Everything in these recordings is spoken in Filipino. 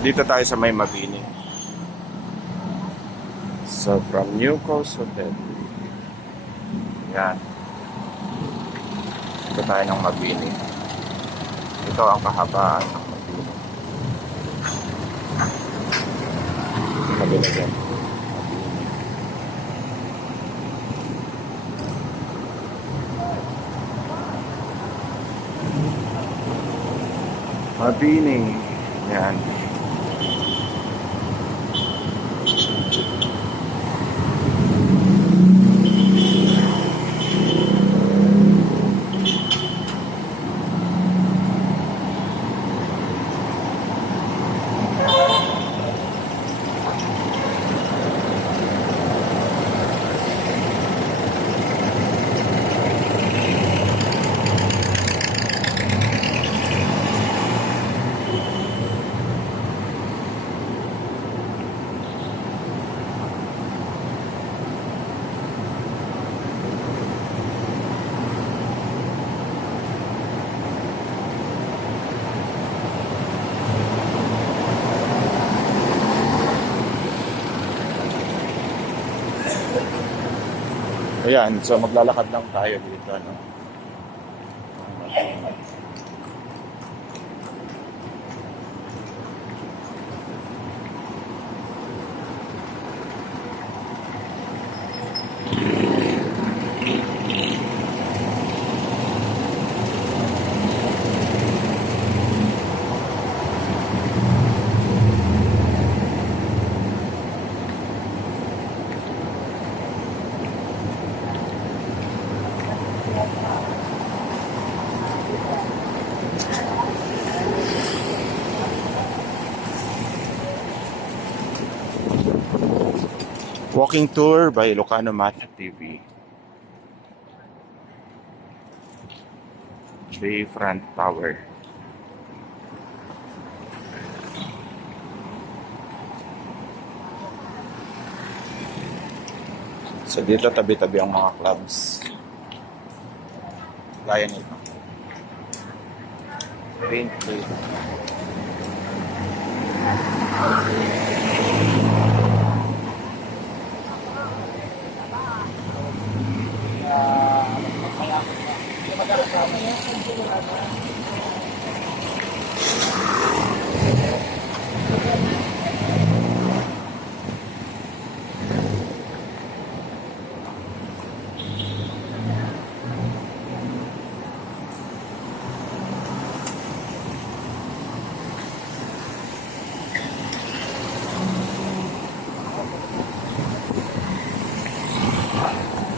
Dito tayo sa may Mabini. So, from New Coast Hotel. Yan. Dito tayo ng Mabini. Ito ang kahabaan ng Mabini. Kabila dyan. Mabini. Yan. Ayan, so maglalakad lang tayo dito, no? Walking tour by Ilocano Mata TV. Bayfront Tower. So dito tabi-tabi ang mga clubs. Gaya nito. Paint Play.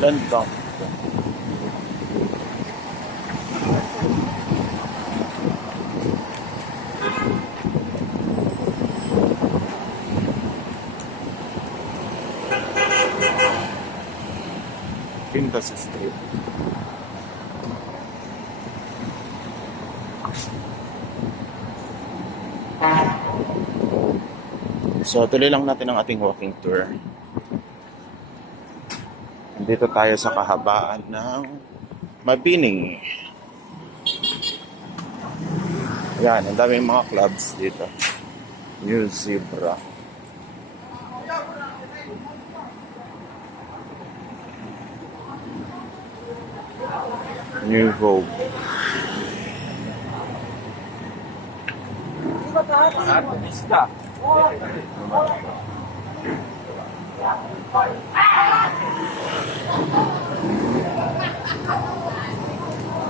London. Pintas Street. So tuloy lang natin ang ating walking tour. Dito tayo sa kahabaan ng Mabini. Yan, ang daming mga clubs dito. New Zebra. New Vogue. Artista.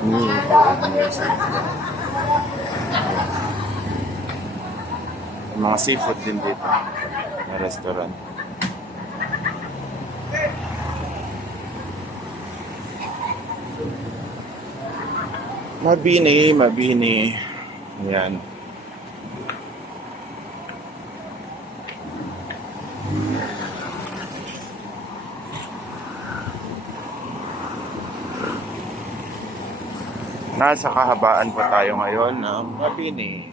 New Vogue Music. Mga seafood din dito na restaurant. Mabini, Mabini. Yan. Nasa kahabaan pa tayo ngayon ng Mabini.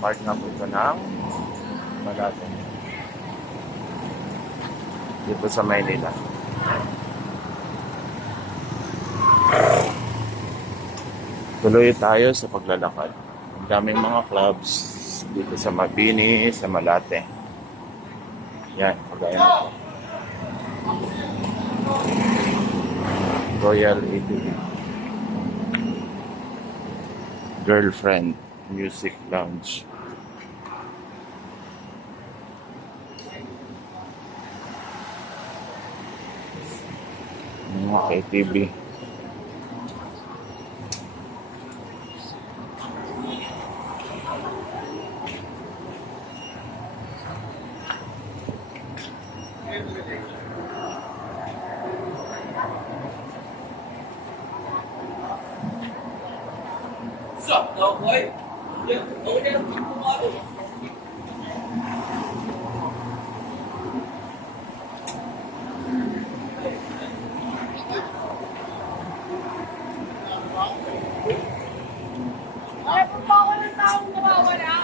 Part na po ito ng Malacan. Dito sa Maynila. Tuloy tayo sa paglalakad. Ang daming mga clubs dito sa Mabini, sa Malate. Yan, kagaya na Royal Italy. Girlfriend Music Lounge. Mga KTV. Sup, no boy? Yeah, okay, tomorrow. Ay, kung pa ako ng taong nawawala.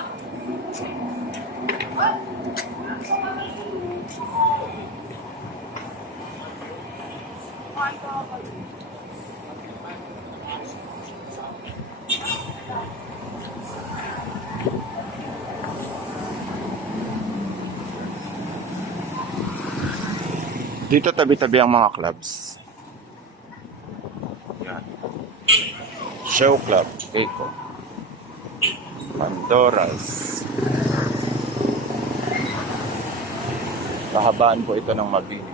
Dito tabi-tabi ang mga clubs. Yan. Show Club, Keiko. Pandoras. Kahabaan po ito ng Mabini.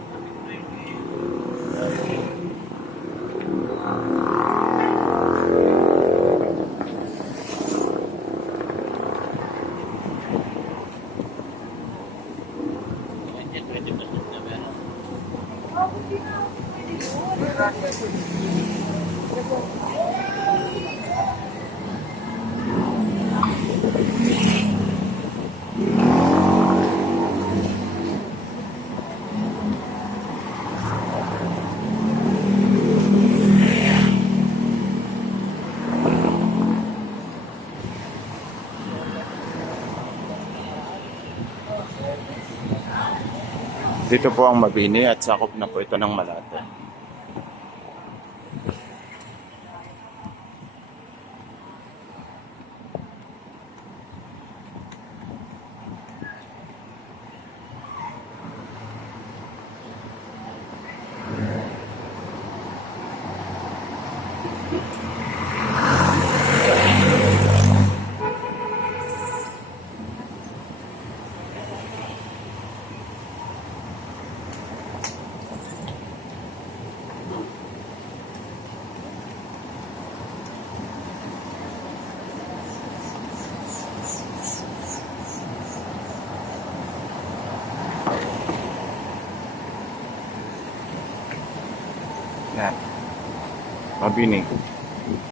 Dito po ang Mabini at sakop na po ito ng Malate. Yan. Mabini.